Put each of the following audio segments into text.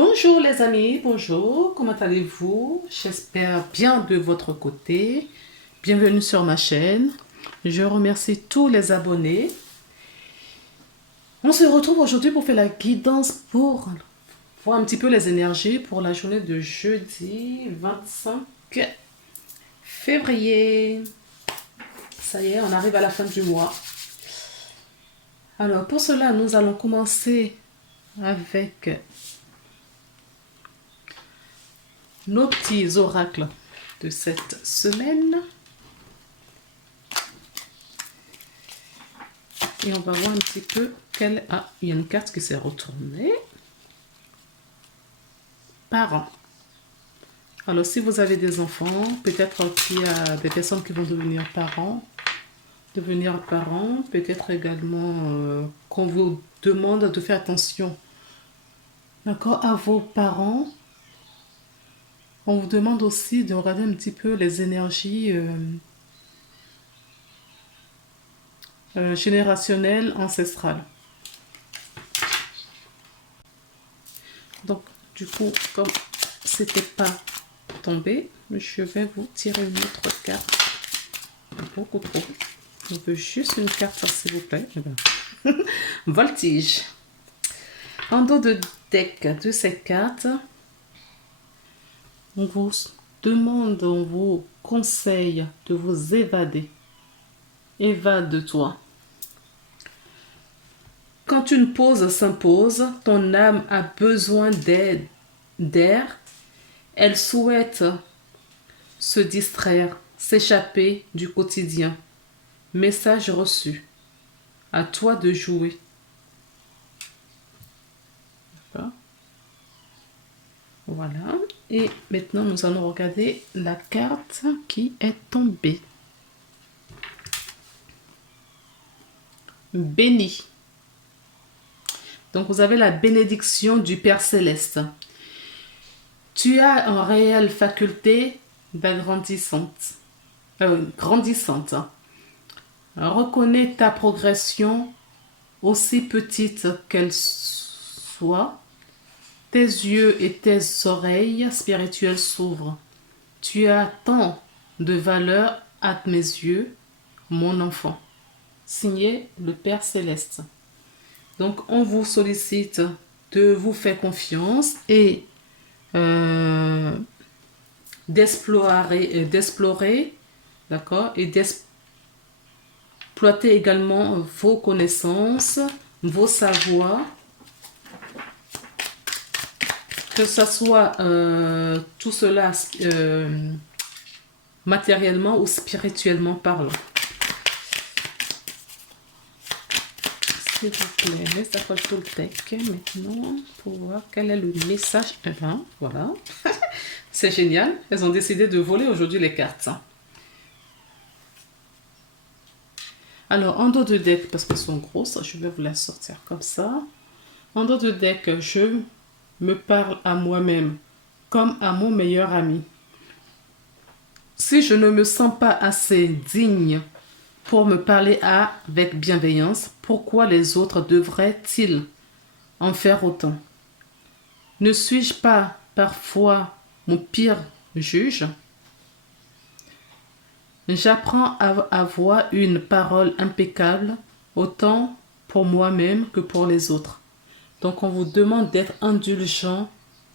Bonjour les amis, bonjour, comment allez-vous? J'espère bien de votre côté. Bienvenue sur ma chaîne. Je remercie tous les abonnés. On se retrouve aujourd'hui pour faire la guidance pour voir un petit peu les énergies pour la journée de jeudi 25 février. Ça y est, on arrive à la fin du mois. Alors pour cela, nous allons commencer avec nos petits oracles de cette semaine. Et on va voir un petit peu quelle... Ah, il y a une carte qui s'est retournée. Parents. Alors, si vous avez des enfants, peut-être qu'il y a des personnes qui vont devenir parents. Peut-être également qu'on vous demande de faire attention, d'accord, à vos parents. On vous demande aussi de regarder un petit peu les énergies générationnelles, ancestrales. Donc, du coup, comme c'était pas tombé, je vais vous tirer une autre carte. Beaucoup trop. On veut juste une carte, s'il vous plaît. Voltige. En dos de deck de cette carte, on vous demande, on vous conseille de vous évader. Évade-toi. Quand une pause s'impose, ton âme a besoin d'air. Elle souhaite se distraire, s'échapper du quotidien. Message reçu. À toi de jouer. D'accord. Voilà. Et maintenant, nous allons regarder la carte qui est tombée. Béni. Donc, vous avez la bénédiction du Père Céleste. Tu as une réelle faculté grandissante. Reconnais ta progression, aussi petite qu'elle soit. Tes yeux et tes oreilles spirituelles s'ouvrent. Tu as tant de valeur à mes yeux, mon enfant. Signé le Père Céleste. Donc, on vous sollicite de vous faire confiance et d'explorer, d'accord, et d'exploiter également vos connaissances, vos savoirs, que ce soit tout cela matériellement ou spirituellement parlant. S'il vous plaît, laisse la tout le deck maintenant pour voir quel est le message. Voilà. C'est génial. Elles ont décidé de voler aujourd'hui les cartes. Alors, en dos de deck, parce qu'elles sont grosses, je vais vous la sortir comme ça. En dos de deck, je me parle à moi-même comme à mon meilleur ami. Si je ne me sens pas assez digne pour me parler avec bienveillance, pourquoi les autres devraient-ils en faire autant? Ne suis-je pas parfois mon pire juge? J'apprends à avoir une parole impeccable, autant pour moi-même que pour les autres. Donc, on vous demande d'être indulgent,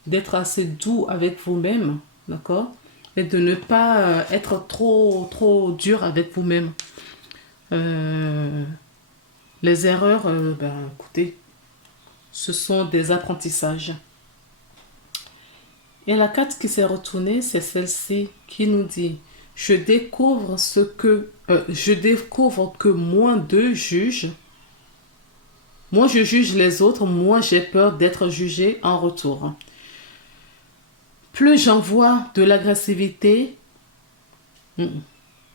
d'être assez doux avec vous-même, d'accord? Et de ne pas être trop dur avec vous-même. Les erreurs, écoutez, ce sont des apprentissages. Et la carte qui s'est retournée, c'est celle-ci qui nous dit: je découvre que moins d'eux jugent. Moins je juge les autres, moins j'ai peur d'être jugé en retour. Plus j'envoie de l'agressivité,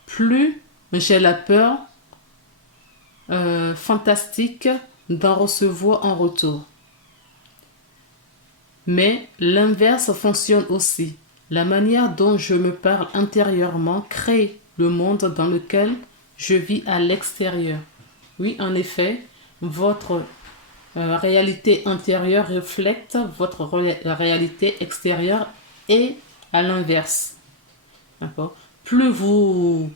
plus j'ai la peur fantastique d'en recevoir en retour. Mais l'inverse fonctionne aussi. La manière dont je me parle intérieurement crée le monde dans lequel je vis à l'extérieur. Oui, en effet, votre réalité intérieure reflète votre réalité extérieure et à l'inverse. D'accord? Plus vous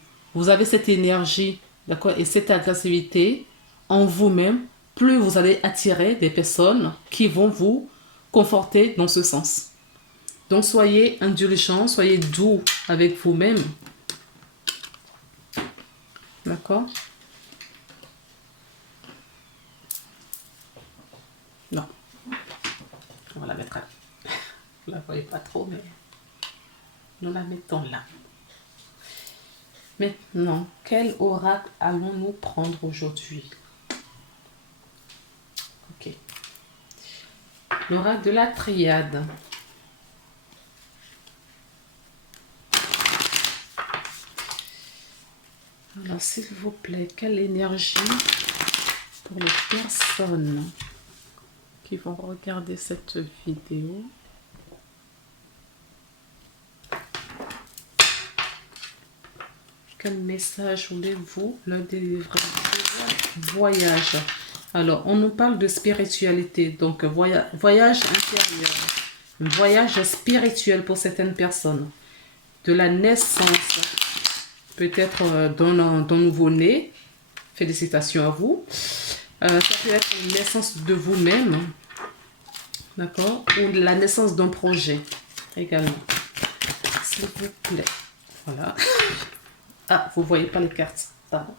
avez cette énergie, d'accord, et cette agressivité en vous-même, plus vous allez attirer des personnes qui vont vous conforter dans ce sens. Donc soyez indulgents, soyez doux avec vous-même. D'accord? Non. On va la mettre là. Vous ne la voyez pas trop, mais nous la mettons là. Maintenant, quel oracle allons-nous prendre aujourd'hui? Ok. L'oracle de la triade. Alors, s'il vous plaît, quelle énergie pour les personnes qui vont regarder cette vidéo? Quel message voulez-vous leur délivrer? Voyage. Alors, on nous parle de spiritualité, donc voyage intérieur, un voyage spirituel pour certaines personnes, de la naissance, peut-être d'un nouveau-né, félicitations à vous, ça peut être une naissance de vous-même, d'accord, ou la naissance d'un projet également, s'il vous plaît, voilà. Ah, vous voyez pas les cartes, pardon.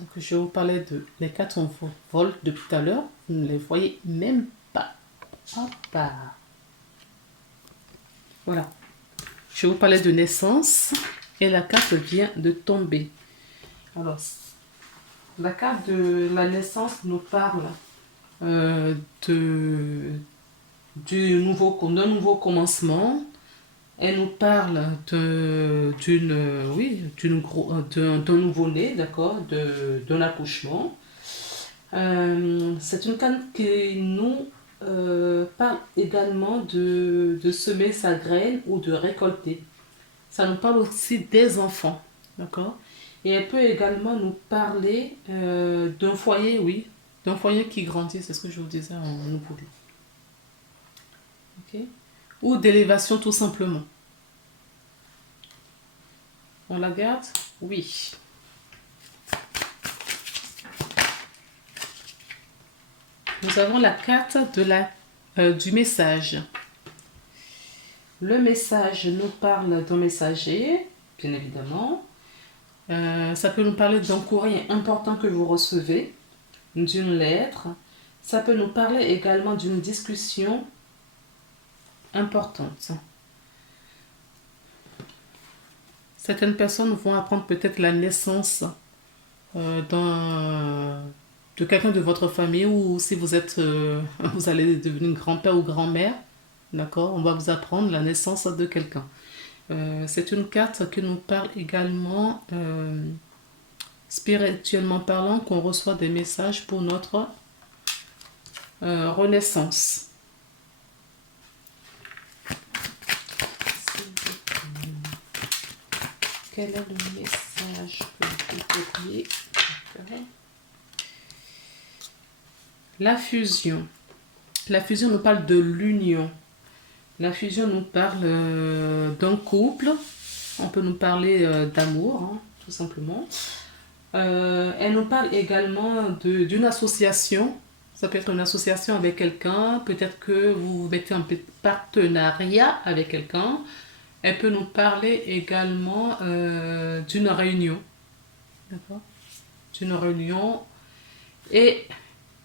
Donc, je vais vous parler de les cartes en vol depuis tout à l'heure. Vous ne les voyez même pas. Hop. Voilà. Je vais vous parler de naissance. Et la carte vient de tomber. Alors, la carte de la naissance nous parle d'un nouveau commencement. Elle nous parle d'un nouveau-né, d'accord, d'un accouchement. C'est une carte qui nous parle également de semer sa graine ou de récolter. Ça nous parle aussi des enfants, d'accord. Et elle peut également nous parler d'un foyer, oui, d'un foyer qui grandit, c'est ce que je vous disais en nouveau-né. Ok. Ou d'élévation tout simplement. On la garde? Oui. Nous avons la carte du message. Le message nous parle d'un messager, bien évidemment. Ça peut nous parler d'un courrier important que vous recevez, d'une lettre. Ça peut nous parler également d'une discussion importante. Certaines personnes vont apprendre peut-être la naissance de quelqu'un de votre famille, ou si vous êtes, vous allez devenir grand-père ou grand-mère, d'accord, on va vous apprendre la naissance de quelqu'un. C'est une carte qui nous parle également, spirituellement parlant, qu'on reçoit des messages pour notre renaissance. Quel est le message que vous pourriez faire? La fusion. La fusion nous parle de l'union. La fusion nous parle d'un couple. On peut nous parler d'amour, hein, tout simplement. Elle nous parle également d'une association. Ça peut être une association avec quelqu'un. Peut-être que vous mettez un partenariat avec quelqu'un. Elle peut nous parler également d'une réunion. D'accord? D'une réunion. Et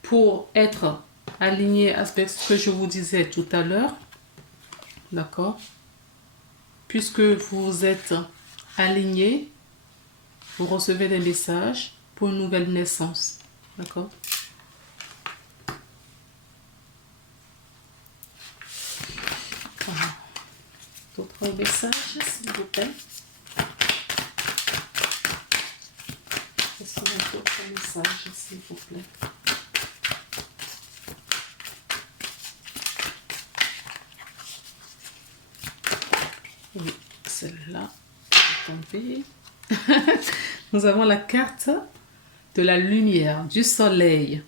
pour être aligné avec ce que je vous disais tout à l'heure, d'accord? Puisque vous êtes aligné, vous recevez des messages pour une nouvelle naissance. D'accord? Voilà. D'autres messages, s'il vous plaît? Est-ce qu'il y a d'autres messages, s'il vous plaît? Oui, celle-là est tombée. Nous avons la carte de la lumière, du soleil.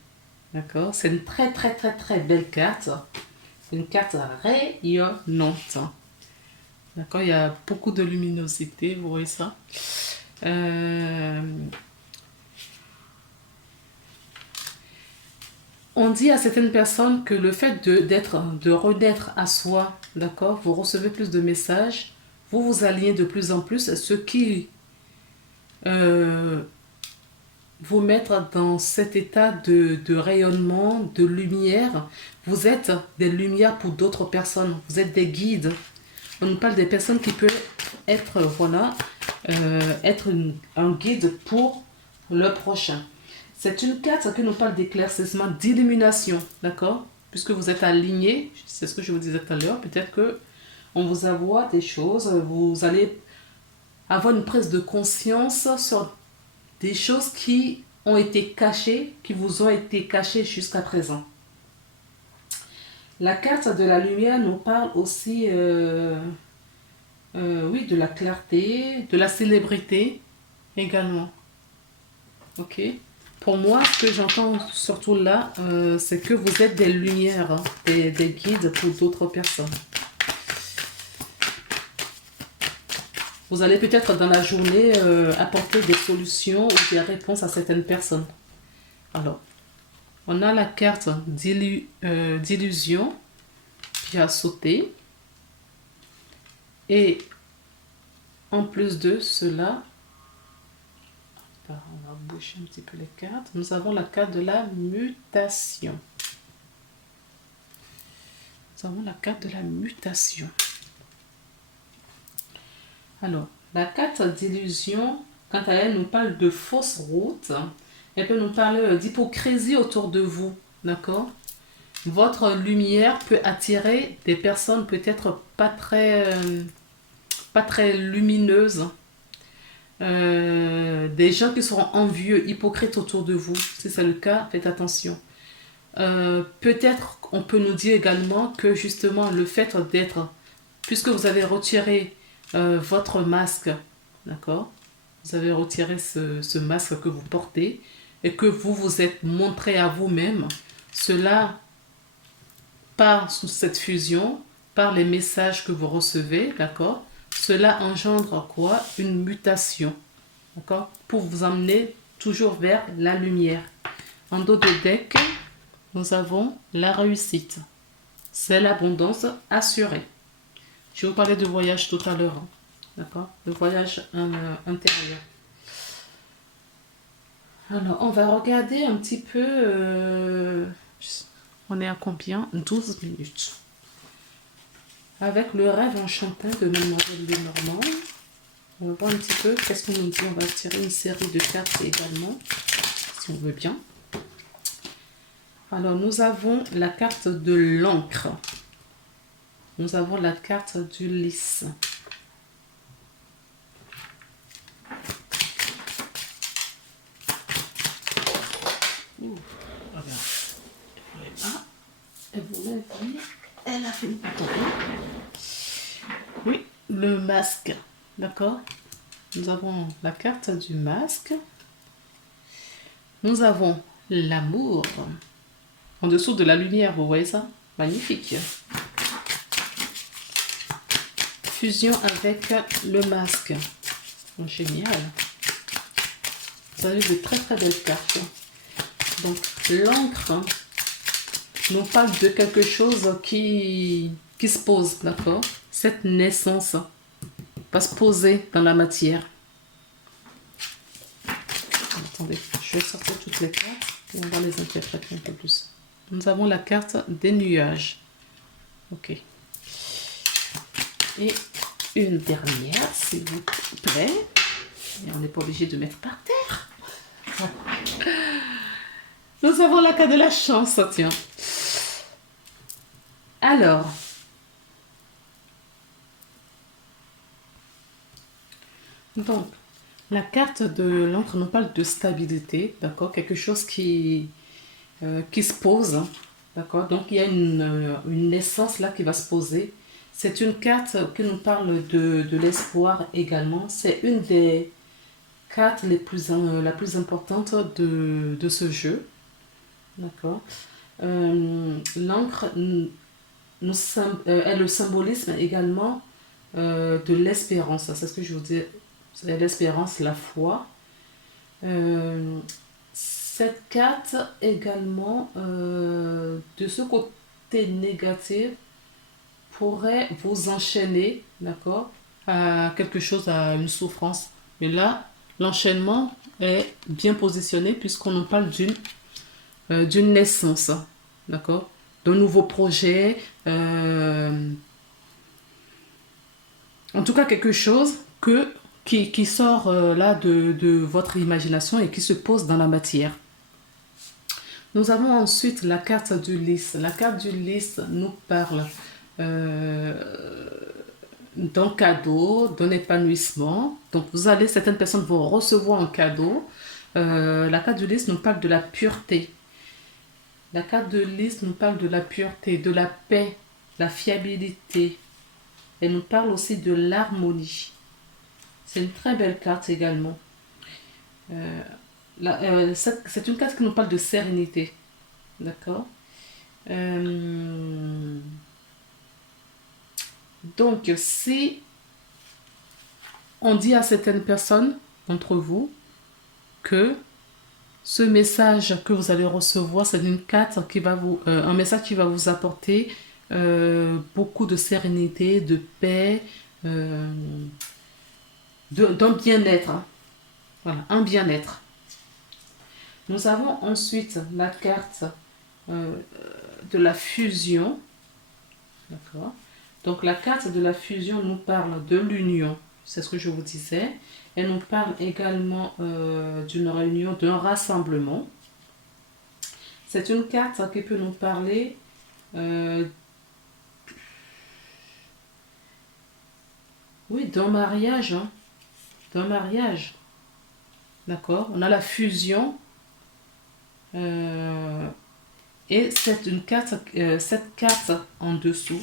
D'accord? C'est une très très très très belle carte. Une carte rayonnante. D'accord? Il y a beaucoup de luminosité, vous voyez ça? Euh, On dit à certaines personnes que le fait de renaître à soi, d'accord, vous recevez plus de messages, vous vous alignez de plus en plus, ce qui euh, vous mettre dans cet état de rayonnement, de lumière. Vous êtes des lumières pour d'autres personnes, vous êtes des guides. On nous parle des personnes qui peuvent être, voilà, un guide pour le prochain. C'est une carte qui nous parle d'éclaircissement, d'illumination, d'accord? Puisque vous êtes aligné, c'est ce que je vous disais tout à l'heure, peut-être que on vous envoie des choses, vous allez avoir une prise de conscience sur des choses qui ont été cachées, qui vous ont été cachées jusqu'à présent. La carte de la lumière nous parle aussi, oui, de la clarté, de la célébrité également. Ok? Pour moi, ce que j'entends surtout là, c'est que vous êtes des lumières, hein, des guides pour d'autres personnes. Vous allez peut-être dans la journée apporter des solutions ou des réponses à certaines personnes. Alors, on a la carte d'illusion qui a sauté. Et en plus de cela, on va bouger un petit peu les cartes. Nous avons la carte de la mutation. Nous avons la carte de la mutation. Alors, la carte d'illusion, quant à elle, nous parle de fausses routes. Elle peut nous parler d'hypocrisie autour de vous. D'accord? Votre lumière peut attirer des personnes peut-être pas très lumineuses. Des gens qui seront envieux, hypocrites autour de vous. Si c'est le cas, faites attention. Peut-être on peut nous dire également que justement le fait d'être, puisque vous avez retiré votre masque, d'accord, vous avez retiré ce masque que vous portez et que vous vous êtes montré à vous-même, cela, par cette fusion, par les messages que vous recevez, d'accord, cela engendre quoi? Une mutation, d'accord, pour vous emmener toujours vers la lumière. En dos de deck, nous avons la réussite. C'est l'abondance assurée. Je vais vous parler de voyage tout à l'heure. Hein. D'accord? Le voyage intérieur. Alors, on va regarder un petit peu... on est à combien? 12 minutes. Avec le rêve enchanté de Mademoiselle Lenormand. On va voir un petit peu qu'est-ce qu'on nous dit. On va tirer une série de cartes également, si on veut bien. Alors, nous avons la carte de l'encre. Nous avons la carte du lys. Regarde. Elle voulait dire, elle a fait une tomber. Oui, le masque. D'accord? Nous avons la carte du masque. Nous avons l'amour. En dessous de la lumière, vous voyez ça? Magnifique. Fusion avec le masque. Génial. Vous avez de très très belles cartes. Donc l'encre nous parle de quelque chose qui se pose, d'accord? Cette naissance va se poser dans la matière. Attendez, je vais sortir toutes les cartes et on va les interpréter un peu plus. Nous avons la carte des nuages. Ok. Et une dernière, s'il vous plaît. Et on n'est pas obligé de mettre par terre. Nous avons la carte de la chance, tiens. Alors, donc, la carte de l'encre nous parle de stabilité, d'accord? Quelque chose qui se pose, d'accord? Donc, il y a une naissance là qui va se poser. C'est une carte qui nous parle de l'espoir également. C'est une des cartes la plus importante de ce jeu. D'accord. L'encre est le symbolisme également de l'espérance. C'est ce que je vous dis. C'est l'espérance, la foi. Euh, cette carte également, de ce côté négatif, pourrait vous enchaîner, d'accord, à quelque chose, à une souffrance. Mais là, l'enchaînement est bien positionné puisqu'on nous parle d'une naissance, d'accord, d'un nouveau projet, en tout cas quelque chose qui sort là de votre imagination et qui se pose dans la matière. Nous avons ensuite la carte du lys. La carte du lys nous parle euh, d'un cadeau, d'un épanouissement. Donc certaines personnes vont recevoir un cadeau. La carte du lys nous parle de la pureté. La carte de lys nous parle de la pureté, de la paix, la fiabilité. Elle nous parle aussi de l'harmonie. C'est une très belle carte également. Euh, c'est une carte qui nous parle de sérénité. D'accord. Euh, donc, si on dit à certaines personnes d'entre vous que ce message que vous allez recevoir, c'est une carte qui va un message qui va vous apporter beaucoup de sérénité, de paix, euh, d'un bien-être. Hein. Voilà, un bien-être. Nous avons ensuite la carte euh, de la fusion. D'accord. Donc la carte de la fusion nous parle de l'union, c'est ce que je vous disais. Elle nous parle également d'une réunion, d'un rassemblement. C'est une carte qui peut nous parler oui, d'un mariage. Hein, d'un mariage. D'accord. On a la fusion. Et c'est une carte, cette carte en dessous,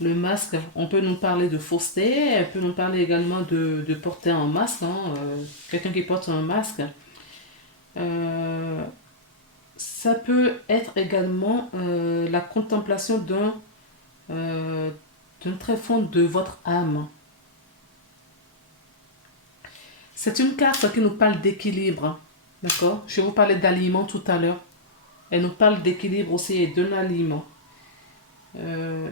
le masque, on peut nous parler de fausseté, elle peut nous parler également de porter un masque, hein, quelqu'un qui porte un masque. Euh, Ça peut être également la contemplation d'un tréfonds de votre âme. C'est une carte qui nous parle d'équilibre. D'accord. Je vous parlais d'aliments tout à l'heure. Elle nous parle d'équilibre aussi et d'un aliment. Euh,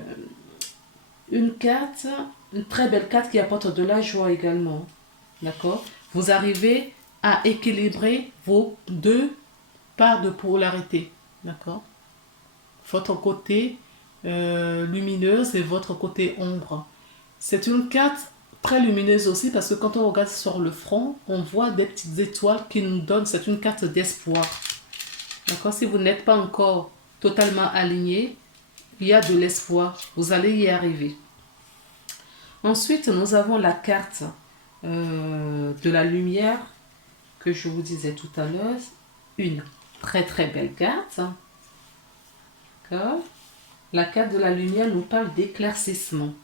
une carte, une très belle carte qui apporte de la joie également. D'accord. Vous arrivez à équilibrer vos deux parts de polarité. D'accord. Votre côté lumineuse et votre côté ombre. C'est une carte très lumineuse aussi parce que quand on regarde sur le front, on voit des petites étoiles qui nous donnent, c'est une carte d'espoir. D'accord. Si vous n'êtes pas encore totalement aligné, il y a de l'espoir. Vous allez y arriver. Ensuite, nous avons la carte de la lumière que je vous disais tout à l'heure. Une très très belle carte. D'accord. La carte de la lumière nous parle d'éclaircissement.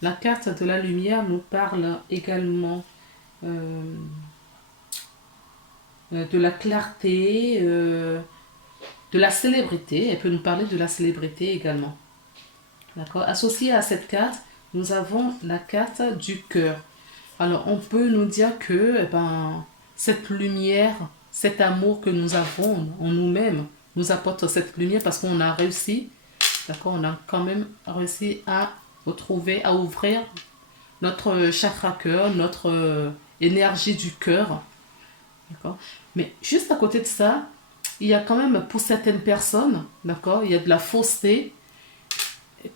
La carte de la lumière nous parle également de la clarté, de la célébrité. Elle peut nous parler de la célébrité également. D'accord. Associée à cette carte, nous avons la carte du cœur. Alors, on peut nous dire que cette lumière, cet amour que nous avons en nous-mêmes, nous apporte cette lumière parce qu'on a réussi, d'accord, on a quand même réussi à retrouver, à ouvrir notre chakra cœur, notre énergie du cœur, d'accord. Mais juste à côté de ça, il y a quand même pour certaines personnes, d'accord, il y a de la fausseté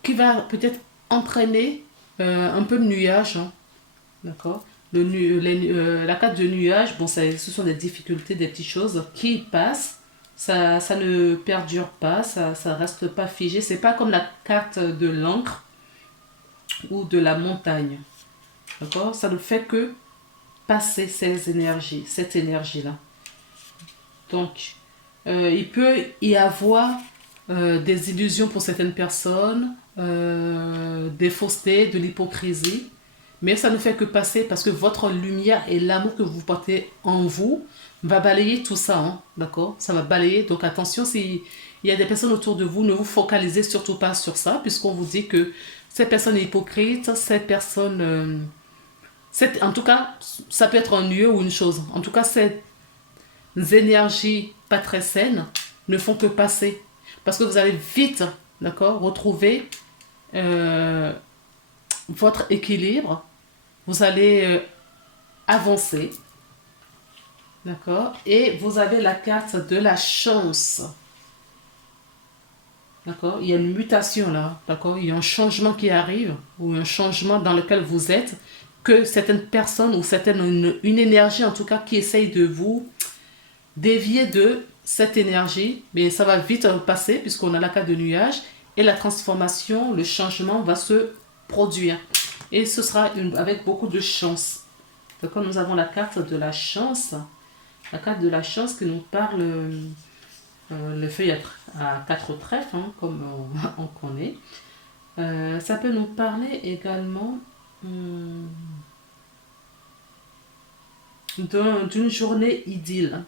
qui va peut-être entraîner un peu de nuage, hein, d'accord. La carte de nuage, bon, ce sont des difficultés, des petites choses qui passent. Ça ne perdure pas, ça reste pas figé. C'est pas comme la carte de l'encre ou de la montagne. D'accord. Ça ne fait que passer ces énergies, cette énergie-là. Donc, il peut y avoir des illusions pour certaines personnes, des faussetés, de l'hypocrisie. Mais ça ne fait que passer parce que votre lumière et l'amour que vous portez en vous va balayer tout ça, hein, d'accord? Ça va balayer. Donc attention, s'il y a des personnes autour de vous, ne vous focalisez surtout pas sur ça, puisqu'on vous dit que cette personne est hypocrite, cette personne... en tout cas, ça peut être un lieu ou une chose. En tout cas, ces énergies pas très saines ne font que passer. Parce que vous allez vite, d'accord, retrouver votre équilibre. Vous allez avancer. D'accord? Et vous avez la carte de la chance. D'accord? Il y a une mutation là. D'accord? Il y a un changement qui arrive, ou un changement dans lequel vous êtes, que certaines personnes, ou une énergie en tout cas, qui essaye de vous dévier de cette énergie. Mais ça va vite passer, puisqu'on a la carte de nuage. Et la transformation, le changement va se produire. Et ce sera avec beaucoup de chance. D'accord? Nous avons la carte de la chance. La carte de la chance qui nous parle, le feuille à 4 trèfles, hein, comme on connaît. Ça peut nous parler également d'une journée idylle.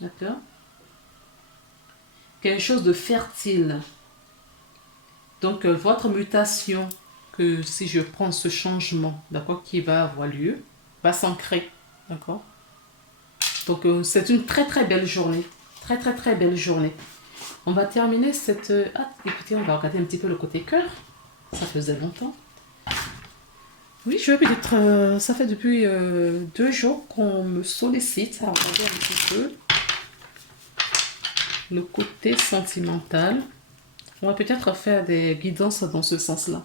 D'accord? Quelque chose de fertile. Donc, votre mutation, que si je prends ce changement, d'accord, qui va avoir lieu, va s'ancrer. D'accord? Donc, c'est une très très belle journée. Très très très belle journée. On va terminer cette... écoutez, on va regarder un petit peu le côté cœur. Ça faisait longtemps. Oui, je vais peut-être... ça fait depuis 2 jours qu'on me sollicite à regarder un petit peu le côté sentimental. On va peut-être faire des guidances dans ce sens-là.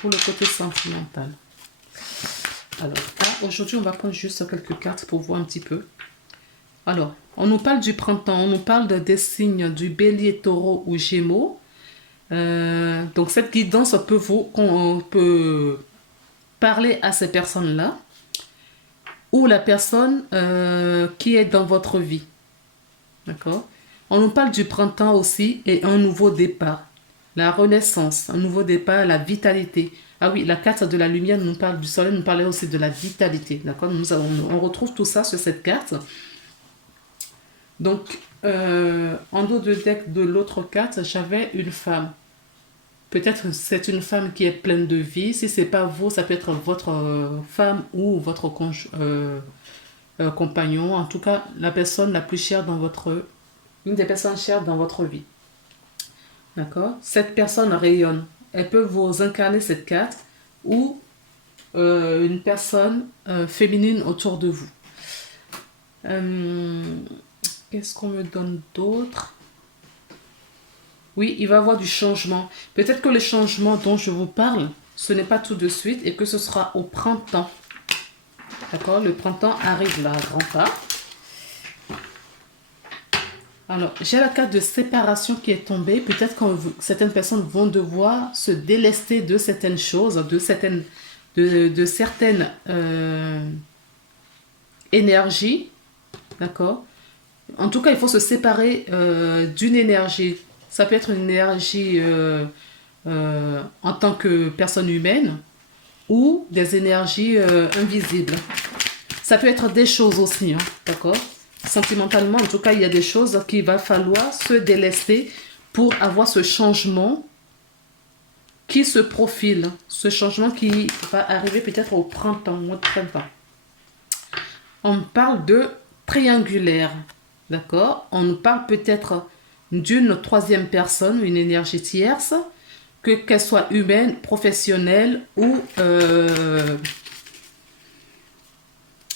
Pour le côté sentimental. Alors, aujourd'hui, on va prendre juste quelques cartes pour voir un petit peu. Alors, on nous parle du printemps, on nous parle des signes du bélier, taureau ou gémeaux. Donc, cette guidance on peut parler à ces personnes-là ou la personne qui est dans votre vie. D'accord? On nous parle du printemps aussi et un nouveau départ. La renaissance, un nouveau départ, la vitalité. Ah oui, la carte de la lumière nous parle du soleil, nous parlait aussi de la vitalité. D'accord? On retrouve tout ça sur cette carte. Donc, en dos de deck de l'autre carte, j'avais une femme. Peut-être c'est une femme qui est pleine de vie. Si c'est pas vous, ça peut être votre femme ou votre compagnon. En tout cas, la personne la plus chère dans une des personnes chères dans votre vie. D'accord? Cette personne rayonne. Elle peut vous incarner cette carte ou une personne féminine autour de vous. Qu'est-ce qu'on me donne d'autre? Oui, il va y avoir du changement. Peut-être que le changement dont je vous parle, ce n'est pas tout de suite et que ce sera au printemps. D'accord? Le printemps arrive là, à grands pas. Alors, j'ai la carte de séparation qui est tombée. Peut-être que certaines personnes vont devoir se délester de certaines choses, de certaines énergies. D'accord? En tout cas, il faut se séparer d'une énergie. Ça peut être une énergie en tant que personne humaine ou des énergies invisibles. Ça peut être des choses aussi, hein, d'accord? Sentimentalement, en tout cas, il y a des choses qu'il va falloir se délester pour avoir ce changement qui se profile. Ce changement qui va arriver peut-être au printemps, au mois de printemps. On parle de triangulaire, d'accord? On nous parle peut-être d'une troisième personne, une énergie tierce, qu'elle soit humaine, professionnelle ou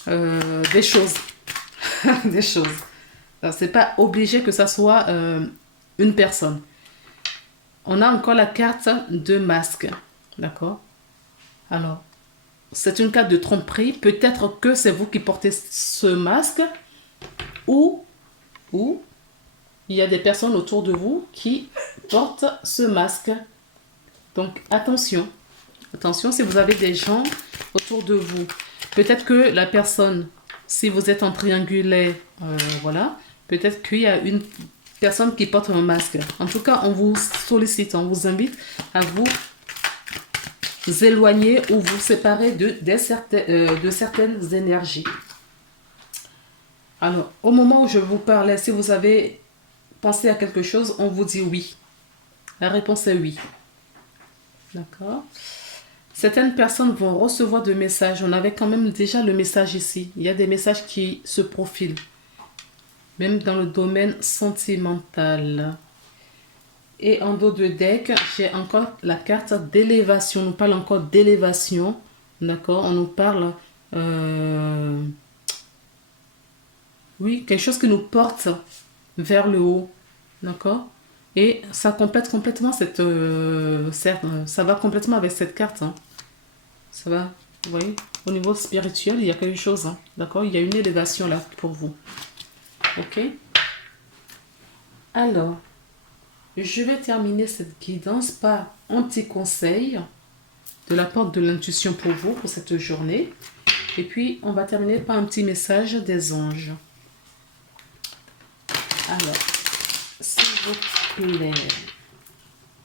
des choses. Des choses. C'est pas obligé que ça soit une personne. On a encore la carte de masque. D'accord? Alors, c'est une carte de tromperie. Peut-être que c'est vous qui portez ce masque ou il y a des personnes autour de vous qui portent ce masque. Donc, attention. Attention si vous avez des gens autour de vous. Peut-être que la personne, si vous êtes en triangulaire, voilà, peut-être qu'il y a une personne qui porte un masque. En tout cas, on vous sollicite, on vous invite à vous éloigner ou vous séparer de certaines énergies. Alors, au moment où je vous parlais, si vous avez pensé à quelque chose, on vous dit oui. La réponse est oui. D'accord? Certaines personnes vont recevoir des messages. On avait quand même déjà le message ici. Il y a des messages qui se profilent. Même dans le domaine sentimental. Et en dos de deck, j'ai encore la carte d'élévation. On nous parle encore d'élévation. D'accord? On nous parle... oui, quelque chose qui nous porte vers le haut. D'accord? Et ça complète complètement ça va complètement avec cette carte. Hein. Ça va, vous voyez? Au niveau spirituel, il y a quelque chose. Hein. D'accord? Il y a une élévation là pour vous. Ok? Alors, je vais terminer cette guidance par un petit conseil de la porte de l'intuition pour vous, pour cette journée. Et puis, on va terminer par un petit message des anges. Alors, s'il vous plaît,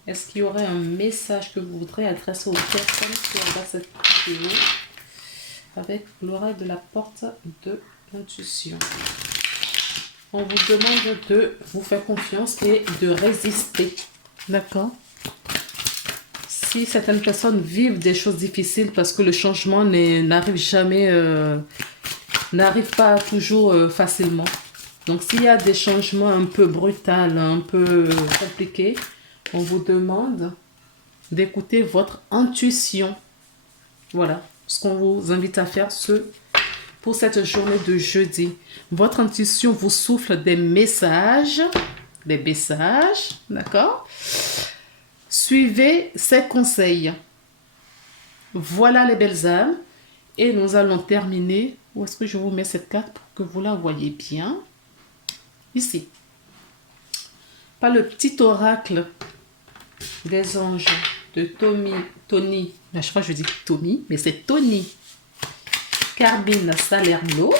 est-ce qu'il y aurait un message que vous voudrez adresser aux personnes qui regardent cette vidéo avec l'oreille de la porte de l'intuition? On vous demande de vous faire confiance et de résister. D'accord? Si certaines personnes vivent des choses difficiles parce que le changement n'arrive jamais, n'arrive pas toujours facilement. Donc, s'il y a des changements un peu brutaux, un peu compliqués, on vous demande d'écouter votre intuition. Voilà ce qu'on vous invite à faire pour cette journée de jeudi. Votre intuition vous souffle des messages, d'accord? Suivez ces conseils. Voilà les belles âmes. Et nous allons terminer. Où est-ce que je vous mets cette carte pour que vous la voyez bien? Ici. Pas le petit oracle des anges de Tony. Je crois que je dis Tommy, mais c'est Tony Carbine Salerno.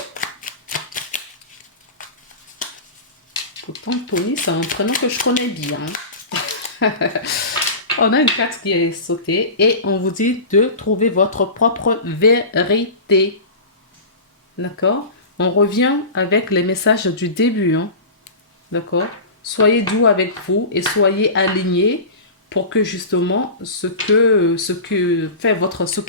Pourtant, Tony, c'est un prénom que je connais bien. On a une carte qui est sautée et on vous dit de trouver votre propre vérité. D'accord? On revient avec les messages du début. Hein? D'accord? Soyez doux avec vous et soyez alignés pour que justement ce qui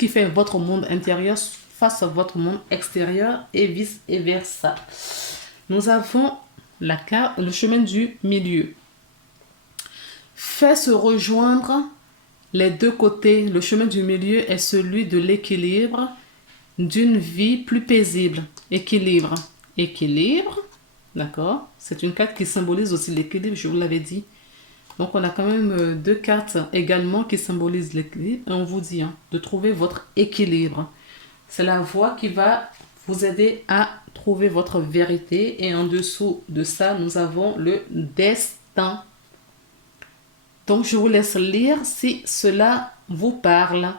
fait votre monde intérieur fasse votre monde extérieur et vice versa. Nous avons la carte, le chemin du milieu. Fait se rejoindre les deux côtés. Le chemin du milieu est celui de l'équilibre, d'une vie plus paisible. Équilibre. D'accord? C'est une carte qui symbolise aussi l'équilibre, je vous l'avais dit. Donc, on a quand même deux cartes également qui symbolisent l'équilibre. Et on vous dit de trouver votre équilibre. C'est la voie qui va vous aider à trouver votre vérité. Et en dessous de ça, nous avons le destin. Donc, je vous laisse lire si cela vous parle.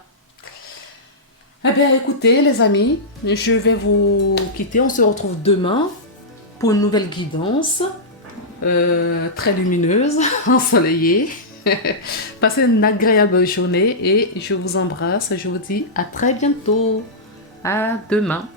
Eh bien, écoutez, les amis, je vais vous quitter. On se retrouve demain pour une nouvelle guidance. Très lumineuse, ensoleillée. Passez une agréable journée et je vous embrasse. Je vous dis à très bientôt. À demain.